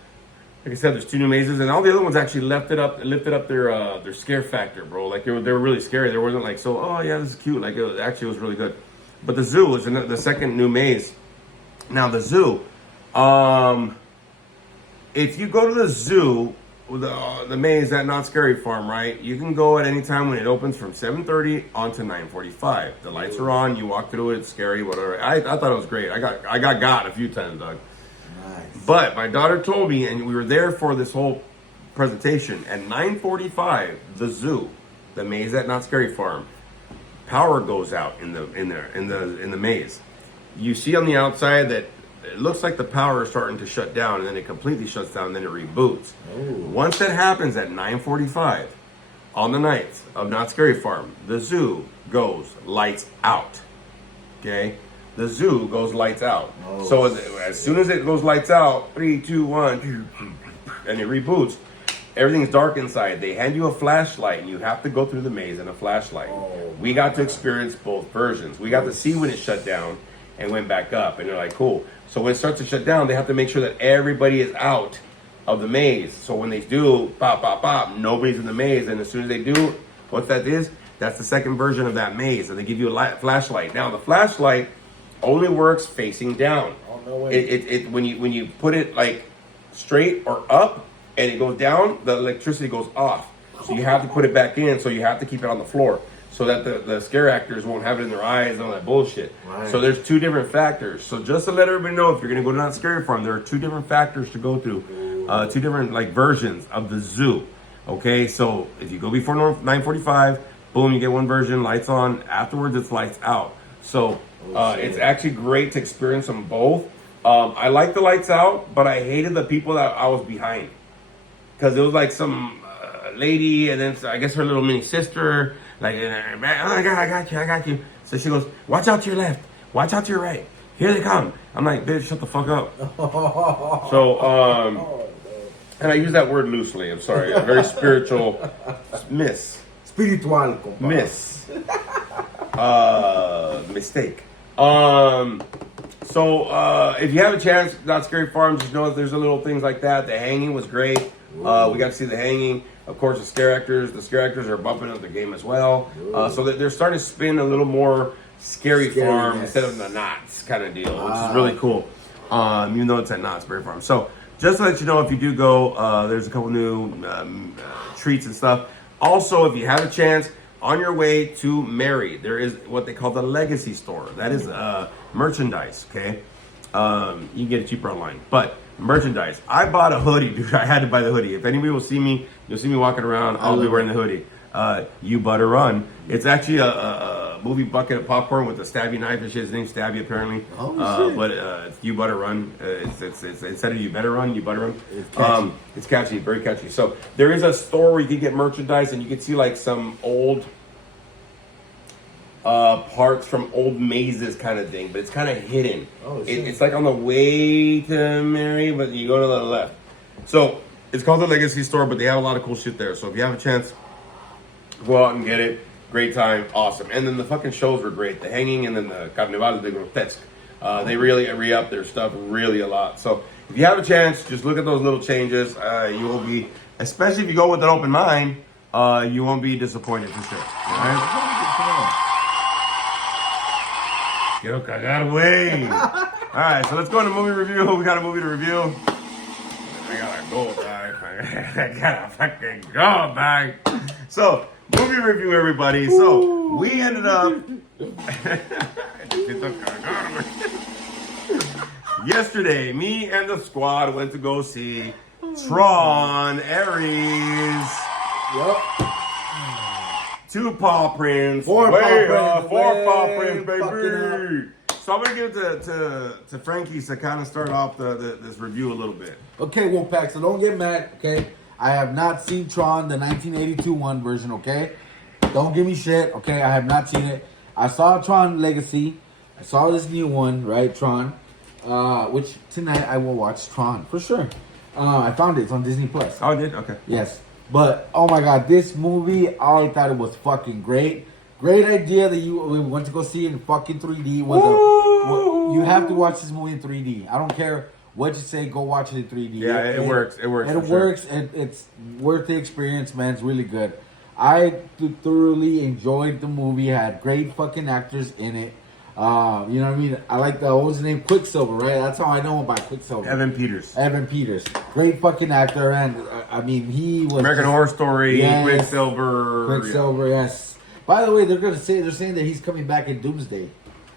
Like I said, there's 2 new mazes, and all the other ones actually lifted up their scare factor, bro. Like they were really scary. There wasn't like oh yeah, this is cute. Like it was really good. But the Zoo was the second new maze. Now the Zoo, if you go to the Zoo, the maze at Not Scary Farm, right? You can go at any time when it opens from 7:30 on to 9:45. The lights are on. You walk through it. It's scary, whatever. I thought it was great. I got a few times, dog. Nice. But my daughter told me, and we were there for this whole presentation at 9:45. The Zoo, the maze at Not Scary Farm, power goes out in the maze. You see on the outside that it looks like the power is starting to shut down, and then it completely shuts down, and then it reboots. Ooh. Once that happens at 9:45 on the night of Not Scary Farm, the Zoo goes lights out. Okay, the Zoo goes lights out. Oh. So as soon as it goes lights out, 3, 2, 1, and it reboots, everything's dark inside. They hand you a flashlight, and you have to go through the maze in a flashlight. Oh, we got to experience both versions. We got to see when it shut down and went back up, and they're like, cool. So when it starts to shut down, they have to make sure that everybody is out of the maze. So when they do, pop, pop, pop, nobody's in the maze. And as soon as they do, what that is, that's the second version of that maze. And they give you a flashlight. Now, the flashlight only works facing down. Oh, no way. When you put it like straight or up and it goes down, the electricity goes off. So you have to put it back in. So you have to keep it on the floor, so that the scare actors won't have it in their eyes and all that bullshit. Right. So there's 2 different factors. So just to let everybody know, if you're gonna go to Not Scary Farm, there are 2 different factors to go through. 2 different like versions of the Zoo. Okay, so if you go before 9:45, boom, you get one version, lights on. Afterwards, it's lights out. So it's actually great to experience them both. I like the lights out, but I hated the people that I was behind, because it was like some lady, and then I guess her little mini sister. Like, oh my God, I got you. So she goes, watch out to your left, watch out to your right. Here they come. I'm like, bitch, shut the fuck up. So, and I use that word loosely. I'm sorry. A very spiritual Spiritual, compa. Mistake. So, if you have a chance, Not Scary Farm, just know that there's a little things like that. The hanging was great. We got to see the hanging. Of course, the scare actors are bumping up their game as well. So that they're starting to spin a little more scary farm instead of the Knott's kind of deal, which is really cool. Even though it's at Knott's Scary Farm. So just to let you know, if you do go, there's a couple new treats and stuff. Also, if you have a chance, on your way to Mary, there is what they call the Legacy Store. That is merchandise, okay? You can get it cheaper online, but merchandise. I bought a hoodie, dude. I had to buy the hoodie. If anybody will see me, you'll see me walking around. I'll be wearing the hoodie. You Butter Run. It's actually a movie bucket of popcorn with a stabby knife and shit. His name's Stabby apparently. Oh, shit. But it's You Butter Run. It's instead of You Better Run, You Butter Run. It's catchy. It's catchy, very catchy. So there is a store where you can get merchandise and you can see like some old parts from old mazes kind of thing, but it's kind of hidden. Oh, shit. It's like on the way to Mary, but you go to the left. So it's called the Legacy Store, but they have a lot of cool shit there. So if you have a chance, go out and get it. Great time, awesome. And then the fucking shows were great. The Hanging and then the Carnaval de Grotesque. They really re-up their stuff really a lot. So if you have a chance, just look at those little changes. You will be, especially if you go with an open mind, you won't be disappointed for sure. All right? Quiero cagar, güey. All right, so let's go into movie review. We got a movie to review. I gotta go, dog. I gotta fucking go, dog. So, movie review, everybody. So, we ended up... Yesterday, me and the squad went to go see Tron Ares. Yep. 2 paw prints. Four paw Four paw prints, prints. baby. So I'm gonna give it to Frankie to kind of start off this review a little bit. Okay, Wolfpack, so don't get mad, okay? I have not seen Tron, the 1982 one version, okay? Don't give me shit, okay? I have not seen it. I saw Tron Legacy. I saw this new one, right, Tron. Which tonight I will watch Tron, for sure. I found it. It's on Disney+. Plus. Oh, I did? Okay. Yes. But, oh my God, this movie, I thought it was fucking great. Great idea that we went to go see it in fucking 3D. You have to watch this movie in 3D. I don't care what you say, go watch it in 3D. Yeah, it works. It works. It works. It's worth the experience, man. It's really good. I thoroughly enjoyed the movie. Had great fucking actors in it. You know what I mean? I like what was his name? Quicksilver, right? That's how I know about Quicksilver. Evan Peters. Evan Peters. Great fucking actor. And I mean, he was... American Horror Story, Yes. Quicksilver. Quicksilver, yes. By the way, they're saying that he's coming back in Doomsday.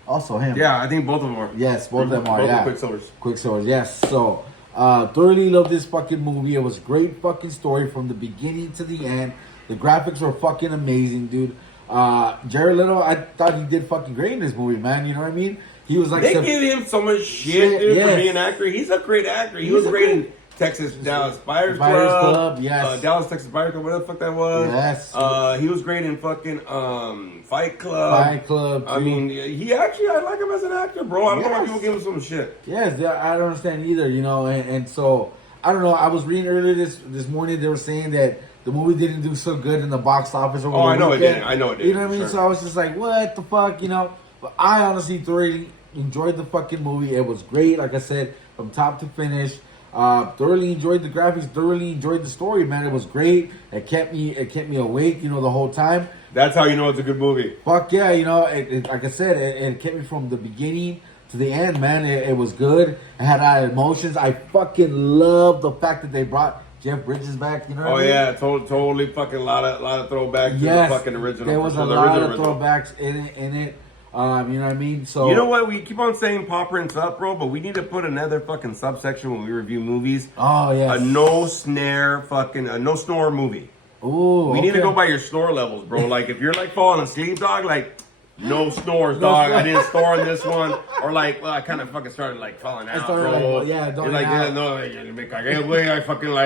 Also him. Yeah, I think both of them are. Yes, both of them are, Both yeah. are Quicksilvers. Quicksilver, yes. So, thoroughly love this fucking movie. It was a great fucking story from the beginning to the end. The graphics were fucking amazing, dude. Jared Leto, I thought he did fucking great in this movie, man. You know what I mean? He was like... They give him so much shit, dude, yes. for being an actor. He's a great actor. He was great in Texas Dallas Buyers Club, yes. Dallas Texas Buyers Club, whatever the fuck that was. Yes. He was great in fucking Fight Club. Fight Club, I too. mean, I like him as an actor, bro. I don't know why Yes. people give him some shit. Yes, I don't understand either, you know, and so I don't know. I was reading earlier this morning. They were saying that the movie didn't do so good in the box office. Over Oh, the I know it weekend. didn't. I know it didn't. You know what I mean? Sure. So I was just like, what the fuck, you know? But I honestly thoroughly enjoyed the fucking movie. It was great, like I said, from top to finish. Thoroughly enjoyed the graphics. Thoroughly enjoyed the story, man. It was great. It kept me awake, you know, the whole time. That's how you know it's a good movie. Fuck yeah, you know, like I said, it kept me from the beginning to the end, man. It was good. It had emotions. I fucking love the fact that they brought Jeff Bridges back. You know what I mean? Yeah, totally fucking lot of throwbacks to the fucking original. There was a lot of throwbacks in it. You know what I mean? So you know what? We keep on saying paw prints up, bro, but we need to put another fucking subsection when we review movies. Oh yeah. A no snore movie. Ooh. We need to okay. go by your snore levels, bro. Like if you're like falling asleep, dog, like no snores, dog. I didn't snore on this one. Or like, well, I kind of fucking started like falling out, started, bro. like, yeah, You're like, out. yeah, no, me cagué, güey. I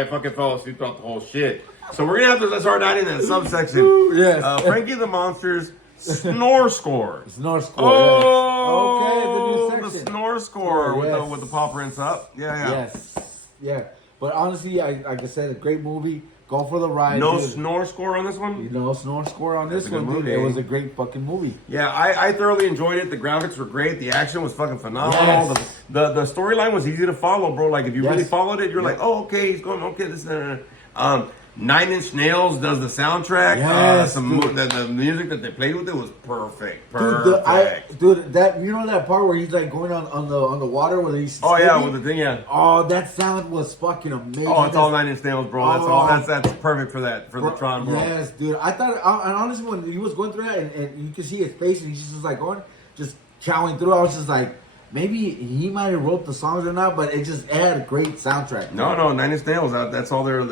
fucking fell asleep throughout the whole shit. So we're gonna have to start adding that subsection. Yes. Frankie the Monster's snore score. Snore score. Oh, yes. Okay, the new the section. snore score Yes. with the paw prints up. Yeah. Yes. Yeah. But honestly, like I said, a great movie. Go for the ride. No dude. snore score on this one? You know, snore score on this That's a good one, dude. movie. It was a great fucking movie. Yeah, I thoroughly enjoyed it. The graphics were great. The action was fucking phenomenal. Yes. The storyline was easy to follow, bro. Like if you really Yes. followed it, you're like, oh, okay, he's going, okay, this. Nine Inch Nails does the soundtrack. Yes, The music that they played with it was perfect. Dude, that you know that part where he's like going on the water where he's Oh yeah, skipping? with the thing, yeah. Oh, that sound was fucking amazing. Oh, it's all Nine Inch Nails, bro. That's all. Oh. That's perfect for that for the Tron, bro. Yes, dude. I thought, and honestly, when he was going through that, and you could see his face, and he's just like going, just chowing through. I was just like, maybe he might have wrote the songs or not, but it had a great soundtrack. No, Nine Inch Nails. That's all their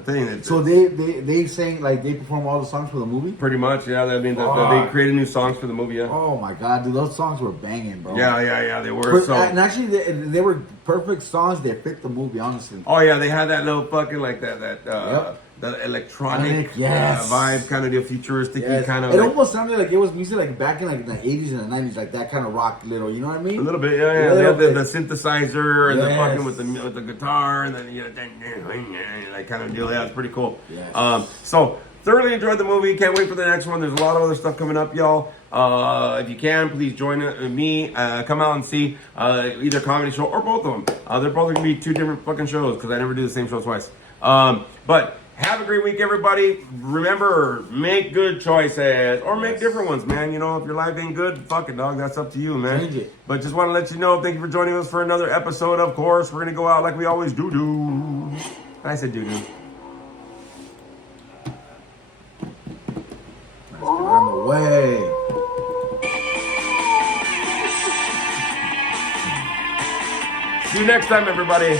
thing. So they sang like they perform all the songs for the movie. Pretty much, yeah. I mean, they created new songs for the movie. Yeah. Oh my god, dude, those songs were banging, bro. Yeah. They were. And actually, they were perfect songs. They fit the movie, honestly. Oh yeah, they had that little fucking like that electronic yes. vibe, kind of the futuristic kind of. It almost sounded like it was music like back in like the 80s and the 90s, like that kind of rock little. You know what I mean? A little bit, yeah. They had the synthesizer and the fucking with the guitar and then like kind of deal. Yeah, it's pretty cool. Yes. So thoroughly enjoyed the movie. Can't wait for the next one. There's a lot of other stuff coming up, y'all. If you can, please join me. Come out and see either comedy show or both of them. They're both gonna be two different fucking shows because I never do the same show twice. But have a great week, everybody. Remember, make good choices or make different ones, man. You know, if your life ain't good, fuck it, dog. That's up to you, man. Change it. But just want to let you know, thank you for joining us for another episode. Of course, we're gonna go out like we always do. I said do. On the way. See you next time, everybody.